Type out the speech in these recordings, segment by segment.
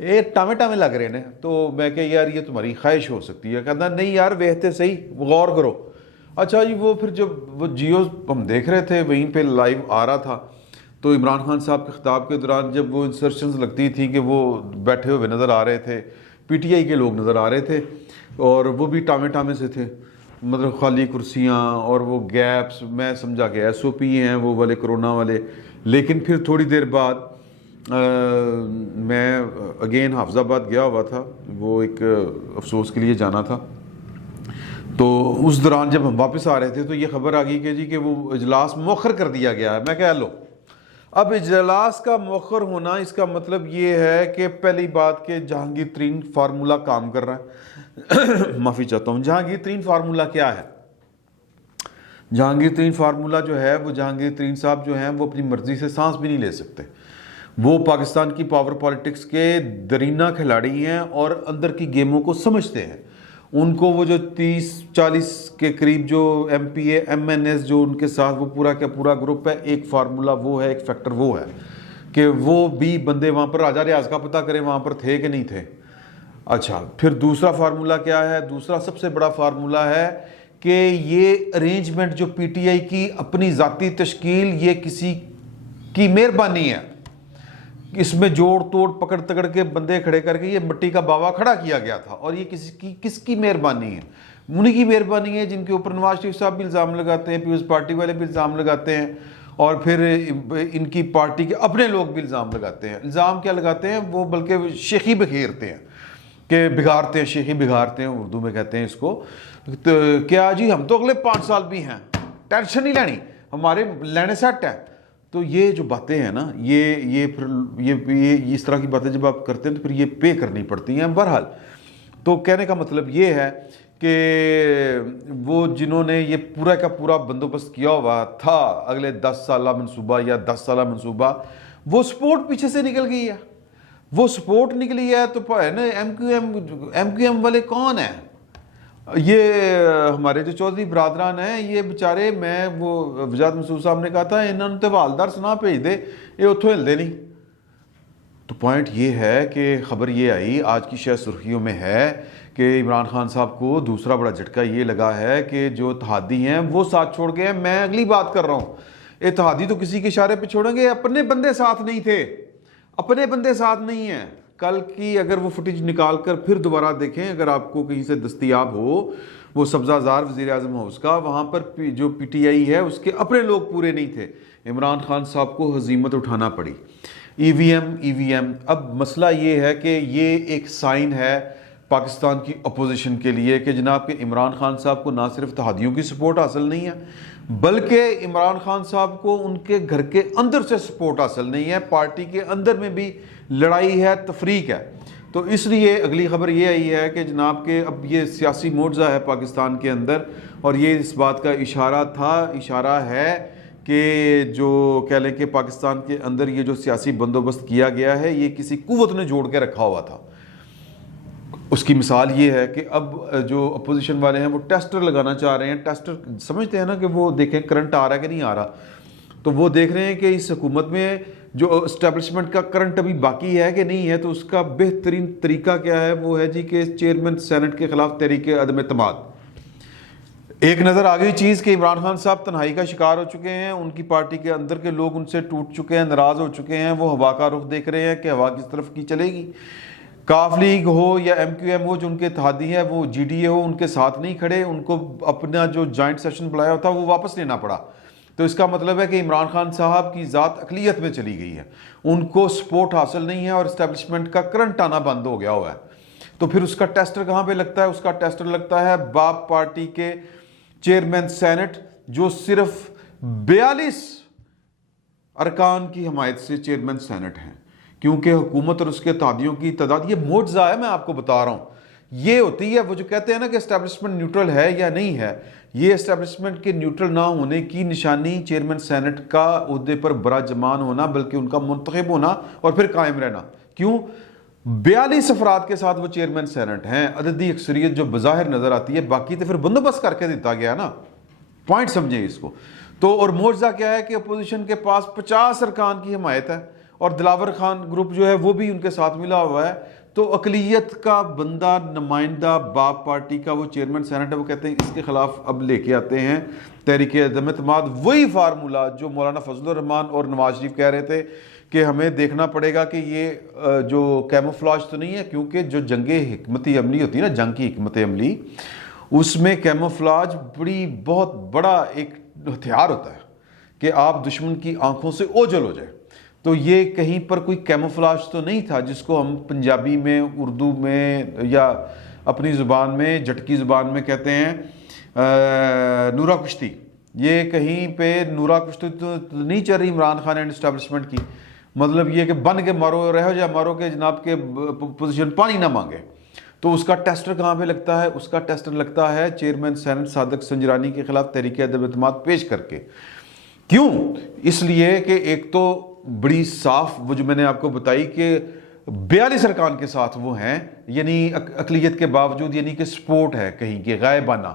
یہ Tome Tome لگ رہے ہیں. تو میں کہ یار یہ تمہاری خواہش ہو سکتی ہے. کہتا نہیں یار ویختے صحیح غور کرو. اچھا جی وہ پھر جب وہ جیو ہم دیکھ رہے تھے وہیں پہ لائیو آ رہا تھا تو عمران خان صاحب کے خطاب کے دوران جب وہ انسرشنز لگتی تھیں کہ وہ بیٹھے ہوئے نظر آ رہے تھے, پی ٹی آئی کے لوگ نظر آ رہے تھے اور وہ بھی ٹامے ٹامے سے تھے, مطلب خالی کرسیاں اور وہ گیپس, میں سمجھا کہ ایس او پی ہیں وہ والے کرونا والے. لیکن پھر تھوڑی دیر بعد میں اگین حافظ آباد گیا ہوا تھا, وہ ایک افسوس کے لیے جانا تھا. تو اس دوران جب ہم واپس آ رہے تھے تو یہ خبر آ گئی کہ جی کہ وہ اجلاس مؤخر کر دیا گیا ہے. میں کہہ لو اب اجلاس کا مؤخر ہونا اس کا مطلب یہ ہے کہ پہلی بات کہ جہانگیر ترین فارمولہ کام کر رہا ہے. معافی چاہتا ہوں. جہانگیر ترین فارمولہ کیا ہے؟ جہانگیر ترین فارمولہ جو ہے وہ جہانگیر ترین صاحب جو ہیں وہ اپنی مرضی سے سانس بھی نہیں لے سکتے. وہ پاکستان کی پاور پالیٹکس کے درینہ کھلاڑی ہیں اور اندر کی گیموں کو سمجھتے ہیں. ان کو وہ جو 30-40 کے قریب جو M P A M N S جو ان کے ساتھ وہ پورا کا پورا گروپ ہے, ایک فارمولہ وہ ہے, ایک فیکٹر وہ ہے کہ وہ بھی بندے وہاں پر راجہ ریاض کا پتہ کریں وہاں پر تھے کہ نہیں تھے. اچھا پھر دوسرا فارمولہ کیا ہے؟ دوسرا سب سے بڑا فارمولہ ہے کہ یہ ارینجمنٹ جو پی ٹی آئی کی اپنی ذاتی تشکیل یہ کسی کی مہربانی ہے. اس میں جوڑ توڑ پکڑ تکڑ کے بندے کھڑے کر کے یہ مٹی کا باوا کھڑا کیا گیا تھا. اور یہ کس کی مہربانی ہے؟ انہی کی مہربانی ہے جن کے اوپر نواز شریف صاحب بھی الزام لگاتے ہیں, پیپلز پارٹی والے بھی الزام لگاتے ہیں, اور پھر ان کی پارٹی کے اپنے لوگ بھی الزام لگاتے ہیں. الزام کیا لگاتے ہیں؟ وہ بلکہ شیخی بکھیرتے ہیں کہ بگاڑتے ہیں, شیخی بگاڑتے ہیں اردو میں کہتے ہیں اس کو. تو کیا جی ہم تو اگلے 5 سال بھی ہیں, ٹینشن نہیں لینی, ہمارے لینے سیٹ ہیں. تو یہ جو باتیں ہیں نا یہ پھر یہ اس طرح کی باتیں جب آپ کرتے ہیں تو پھر یہ پے کرنی پڑتی ہیں. بہرحال تو کہنے کا مطلب یہ ہے کہ وہ جنہوں نے یہ پورا کا پورا بندوبست کیا ہوا تھا اگلے 10 سالہ منصوبہ یا 10 سالہ منصوبہ, وہ سپورٹ پیچھے سے نکل گئی ہے. وہ سپورٹ نکلی ہے تو ہے نا ایم کیو ایم والے کون ہیں؟ یہ ہمارے جو چودھری برادران ہیں یہ بیچارے, میں وہ وجاد مسعود صاحب نے کہا تھا انہوں نے تو والدار سنا بھیج دے, یہ اتھوں ہلدے نہیں. تو پوائنٹ یہ ہے کہ خبر یہ آئی آج کی شاید سرخیوں میں ہے کہ عمران خان صاحب کو دوسرا بڑا جھٹکا یہ لگا ہے کہ جو اتحادی ہیں وہ ساتھ چھوڑ گئے ہیں. میں اگلی بات کر رہا ہوں, اتحادی تو کسی کے اشارے پہ چھوڑیں گے, اپنے بندے ساتھ نہیں تھے, اپنے بندے ساتھ نہیں ہیں. کل کی اگر وہ فوٹیج نکال کر پھر دوبارہ دیکھیں اگر آپ کو کہیں سے دستیاب ہو, وہ سبزہ زار وزیر اعظم ہاؤس کا, وہاں پر جو پی ٹی آئی ہے اس کے اپنے لوگ پورے نہیں تھے. عمران خان صاحب کو ہزیمت اٹھانا پڑی. ای وی ایم. اب مسئلہ یہ ہے کہ یہ ایک سائن ہے پاکستان کی اپوزیشن کے لیے کہ جناب کہ عمران خان صاحب کو نہ صرف اتحادیوں کی سپورٹ حاصل نہیں ہے بلکہ عمران خان صاحب کو ان کے گھر کے اندر سے سپورٹ حاصل نہیں ہے, پارٹی کے اندر میں بھی لڑائی ہے, تفریق ہے. تو اس لیے اگلی خبر یہ آئی ہے کہ جناب کہ اب یہ سیاسی معجزہ ہے پاکستان کے اندر, اور یہ اس بات کا اشارہ ہے کہ جو کہہ لیں کہ پاکستان کے اندر یہ جو سیاسی بندوبست کیا گیا ہے یہ کسی قوت نے جوڑ کے رکھا ہوا تھا. اس کی مثال یہ ہے کہ اب جو اپوزیشن والے ہیں وہ ٹیسٹر لگانا چاہ رہے ہیں. ٹیسٹر سمجھتے ہیں نا کہ وہ دیکھیں کرنٹ آ رہا ہے کہ نہیں آ رہا, تو وہ دیکھ رہے ہیں کہ اس حکومت میں جو اسٹیبلشمنٹ کا کرنٹ ابھی باقی ہے کہ نہیں ہے. تو اس کا بہترین طریقہ کیا ہے؟ وہ ہے جی کہ چیئرمین سینٹ کے خلاف تحریک عدم اعتماد. ایک نظر آ گئی چیز کہ عمران خان صاحب تنہائی کا شکار ہو چکے ہیں, ان کی پارٹی کے اندر کے لوگ ان سے ٹوٹ چکے ہیں, ناراض ہو چکے ہیں, وہ ہوا کا رخ دیکھ رہے ہیں کہ ہوا کس طرف کی چلے گی. کاف لیگ ہو یا ایم کیو ایم ہو جو ان کے اتحادی ہے, وہ جی ڈی اے ہو, ان کے ساتھ نہیں کھڑے, ان کو اپنا جو جوائنٹ سیشن بلایا تھا وہ واپس لینا پڑا. تو اس کا مطلب ہے کہ عمران خان صاحب کی ذات اقلیت میں چلی گئی ہے, ان کو سپورٹ حاصل نہیں ہے اور اسٹیبلشمنٹ کا کرنٹ آنا بند ہو گیا ہوا ہے. تو پھر اس کا ٹیسٹر کہاں پہ لگتا ہے؟ اس کا ٹیسٹر لگتا ہے باپ پارٹی کے چیئرمین سینٹ جو صرف 42 ارکان کی حمایت سے چیئرمین سینٹ ہیں, کیونکہ حکومت اور اس کے اتحادیوں کی تعداد, یہ معجزہ ہے میں آپ کو بتا رہا ہوں, یہ ہوتی ہے. وہ جو کہتے ہیں نا کہ اسٹیبلشمنٹ نیوٹرل ہے یا نہیں ہے, یہ اسٹیبلشمنٹ کے نیوٹرل نہ ہونے کی نشانی چیئرمین سینٹ کا عہدے پر براجمان ہونا بلکہ ان کا منتخب ہونا اور پھر قائم رہنا. کیوں؟ 42 افراد کے ساتھ وہ چیئرمین سینٹ ہیں, عددی اکثریت جو بظاہر نظر آتی ہے, باقی تو پھر بندوبست کر کے دیتا گیا نا. پوائنٹ سمجھیں اس کو. تو اور معجزہ کیا ہے کہ اپوزیشن کے پاس 50 ارکان کی حمایت ہے اور دلاور خان گروپ جو ہے وہ بھی ان کے ساتھ ملا ہوا ہے. تو اقلیت کا بندہ نمائندہ باپ پارٹی کا وہ چیئرمین سینٹ ہے, وہ کہتے ہیں اس کے خلاف اب لے کے آتے ہیں تحریک عدم اعتماد. وہی فارمولہ جو مولانا فضل الرحمان اور نواز شریف کہہ رہے تھے کہ ہمیں دیکھنا پڑے گا کہ یہ جو کیموفلاج تو نہیں ہے, کیونکہ جو جنگ حکمت عملی ہوتی ہے نا, جنگ کی حکمت عملی, اس میں کیموفلاج بہت بڑا ایک ہتھیار ہوتا ہے کہ آپ دشمن کی آنکھوں سے اوجھل ہو جائے. تو یہ کہیں پر کوئی کیموفلاج تو نہیں تھا جس کو ہم پنجابی میں, اردو میں یا اپنی زبان میں, جٹکی زبان میں کہتے ہیں نورا کشتی. یہ کہیں پہ نورا کشتی تو نہیں چل رہی عمران خان اینڈ اسٹیبلشمنٹ کی. مطلب یہ کہ بن کے مارو, رہو یا مارو کہ جناب کے پوزیشن پانی نہ مانگے. تو اس کا ٹیسٹر کہاں پہ لگتا ہے؟ اس کا ٹیسٹر لگتا ہے چیئرمین سینٹ صادق سنجرانی کے خلاف تحریک عدم اعتماد پیش کر کے. کیوں؟ اس لیے کہ ایک تو بڑی صاف وہ جو میں نے آپ کو بتائی کہ 42 ارکان کے ساتھ وہ ہیں, یعنی اقلیت کے باوجود, یعنی کہ سپورٹ ہے کہیں کہ غائبانہ,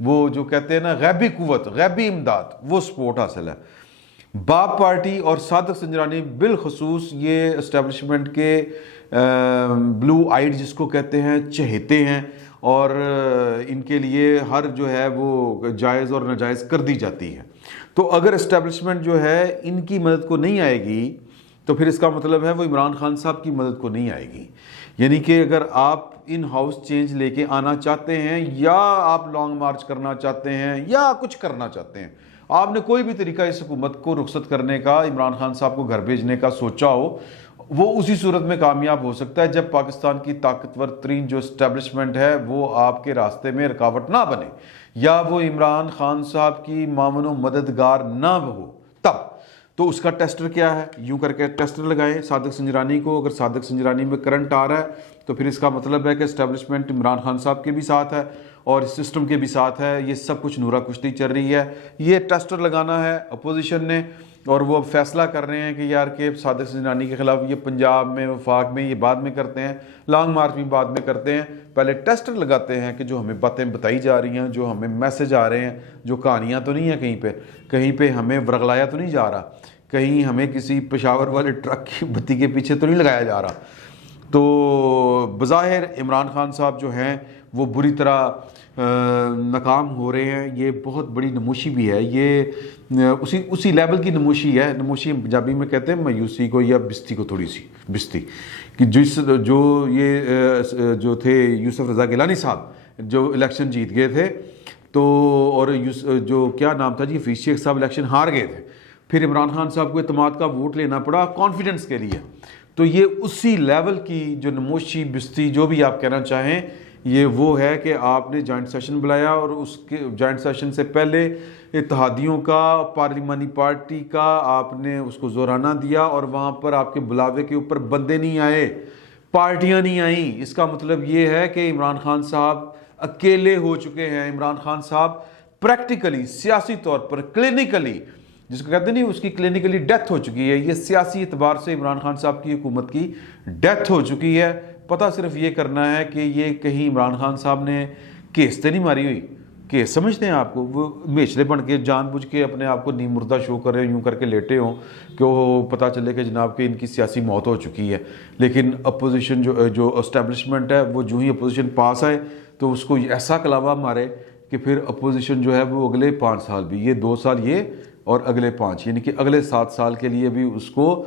وہ جو کہتے ہیں نا غیبی قوت, غیبی امداد, وہ سپورٹ حاصل ہے. باپ پارٹی اور صادق سنجرانی بالخصوص یہ اسٹیبلشمنٹ کے بلو آئیڈ جس کو کہتے ہیں چہیتے ہیں, اور ان کے لیے ہر جو ہے وہ جائز اور ناجائز کر دی جاتی ہے. تو اگر اسٹیبلشمنٹ جو ہے ان کی مدد کو نہیں آئے گی تو پھر اس کا مطلب ہے وہ عمران خان صاحب کی مدد کو نہیں آئے گی. یعنی کہ اگر آپ ان ہاؤس چینج لے کے آنا چاہتے ہیں, یا آپ لانگ مارچ کرنا چاہتے ہیں, یا کچھ کرنا چاہتے ہیں, آپ نے کوئی بھی طریقہ اس حکومت کو رخصت کرنے کا, عمران خان صاحب کو گھر بھیجنے کا سوچا ہو, وہ اسی صورت میں کامیاب ہو سکتا ہے جب پاکستان کی طاقتور ترین جو اسٹیبلشمنٹ ہے وہ آپ کے راستے میں رکاوٹ نہ بنے, یا وہ عمران خان صاحب کی معاون و مددگار نہ ہو تب. تو اس کا ٹیسٹر کیا ہے؟ یوں کر کے ٹیسٹر لگائیں صادق سنجرانی کو. اگر صادق سنجرانی میں کرنٹ آ رہا ہے تو پھر اس کا مطلب ہے کہ اسٹیبلشمنٹ عمران خان صاحب کے بھی ساتھ ہے اور سسٹم کے بھی ساتھ ہے. یہ سب کچھ نورا کشتی چل رہی ہے. یہ ٹیسٹر لگانا ہے اپوزیشن نے, اور وہ اب فیصلہ کر رہے ہیں کہ یار کہ صادق سنجرانی کے خلاف یہ پنجاب میں, وفاق میں, یہ بعد میں کرتے ہیں, لانگ مارچ بھی بعد میں کرتے ہیں, پہلے ٹیسٹر لگاتے ہیں کہ جو ہمیں باتیں بتائی جا رہی ہیں, جو ہمیں میسج آ رہے ہیں, جو کہانیاں تو نہیں ہیں کہیں پہ ہمیں ورغلایا تو نہیں جا رہا, کہیں ہمیں کسی پشاور والے ٹرک کی بتی کے پیچھے تو نہیں لگایا جا رہا. تو بظاہر عمران خان صاحب جو ہیں وہ بری طرح ناکام ہو رہے ہیں. یہ بہت بڑی نموشی بھی ہے, یہ اسی لیول کی نموشی ہے. نموشی پنجابی میں کہتے ہیں مایوسی کو, یا بستی کو, تھوڑی سی بستی, کہ جو یہ جو تھے یوسف رضا گیلانی صاحب جو الیکشن جیت گئے تھے, تو اور جو کیا نام تھا جی, حفیظ شیخ صاحب الیکشن ہار گئے تھے, پھر عمران خان صاحب کو اعتماد کا ووٹ لینا پڑا کانفیڈنس کے لیے. تو یہ اسی لیول کی جو نموشی بستی جو بھی آپ کہنا چاہیں, یہ وہ ہے کہ آپ نے جوائنٹ سیشن بلایا اور اس کے جوائنٹ سیشن سے پہلے اتحادیوں کا, پارلیمانی پارٹی کا آپ نے اس کو زورانہ دیا, اور وہاں پر آپ کے بلاوے کے اوپر بندے نہیں آئے, پارٹیاں نہیں آئیں. اس کا مطلب یہ ہے کہ عمران خان صاحب اکیلے ہو چکے ہیں. عمران خان صاحب پریکٹیکلی, سیاسی طور پر, کلینکلی, جس کو کہتے ہیں نہیں, اس کی کلینکلی ڈیتھ ہو چکی ہے. یہ سیاسی اعتبار سے عمران خان صاحب کی حکومت کی ڈیتھ ہو چکی ہے. پتہ صرف یہ کرنا ہے کہ یہ کہیں عمران خان صاحب نے کیس تے نہیں ماری ہوئی, کیس سمجھتے ہیں آپ کو, وہ میچلے بن کے جان بوجھ کے اپنے آپ کو نیم مردہ شو کر رہے یوں کر کے لیٹے ہوں کہ وہ پتہ چلے کہ جناب کہ ان کی سیاسی موت ہو چکی ہے. لیکن اپوزیشن جو اسٹیبلشمنٹ ہے وہ جو ہی اپوزیشن پاس آئے تو اس کو ایسا کلاوہ مارے کہ پھر اپوزیشن جو ہے وہ اگلے 5 سال بھی, یہ 2 سال یہ اور اگلے 5, یعنی کہ اگلے 7 سال کے لیے بھی اس کو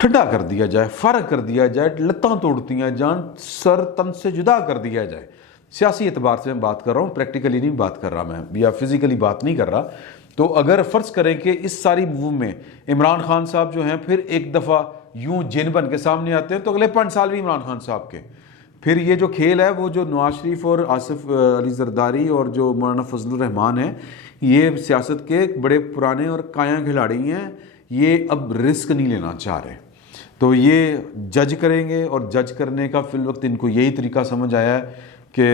ٹھنڈا کر دیا جائے, فارغ کر دیا جائے, لتاں توڑ دیا جان, سر تن سے جدا کر دیا جائے. سیاسی اعتبار سے میں بات کر رہا ہوں, پریکٹیکلی نہیں بات کر رہا میں, یا فزیکلی بات نہیں کر رہا. تو اگر فرض کریں کہ اس ساری موو میں عمران خان صاحب جو ہیں پھر ایک دفعہ یوں جن بن کے سامنے آتے ہیں تو اگلے 5 سال بھی عمران خان صاحب کے. پھر یہ جو کھیل ہے وہ جو نواز شریف اور آصف علی زرداری اور جو مولانا فضل الرحمان ہیں, یہ سیاست کے بڑے پرانے اور قائم کھلاڑی ہیں, یہ اب رسک نہیں لینا چاہ رہے. تو یہ جج کریں گے, اور جج کرنے کا فی الوقت ان کو یہی طریقہ سمجھ آیا ہے کہ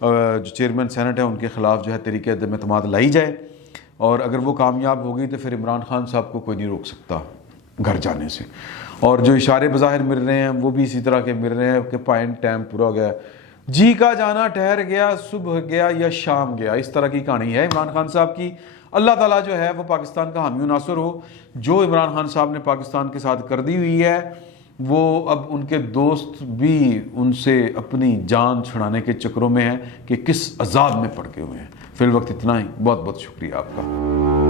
جو چیئرمین سینٹ ہے ان کے خلاف جو ہے تحریک عدم اعتماد لائی جائے, اور اگر وہ کامیاب ہوگی تو پھر عمران خان صاحب کو کوئی نہیں روک سکتا گھر جانے سے. اور جو اشارے بظاہر مل رہے ہیں وہ بھی اسی طرح کے مل رہے ہیں کہ پوائنٹ ٹائم پورا ہو گیا, جی کا جانا ٹھہر گیا, صبح گیا یا شام گیا, اس طرح کی کہانی ہے عمران خان صاحب کی. اللہ تعالیٰ جو ہے وہ پاکستان کا حامی و ناصر ہو. جو عمران خان صاحب نے پاکستان کے ساتھ کر دی ہوئی ہے وہ اب ان کے دوست بھی ان سے اپنی جان چھڑانے کے چکروں میں ہیں کہ کس عذاب میں پڑ کے ہوئے ہیں. فی الوقت اتنا ہی. بہت بہت شکریہ آپ کا.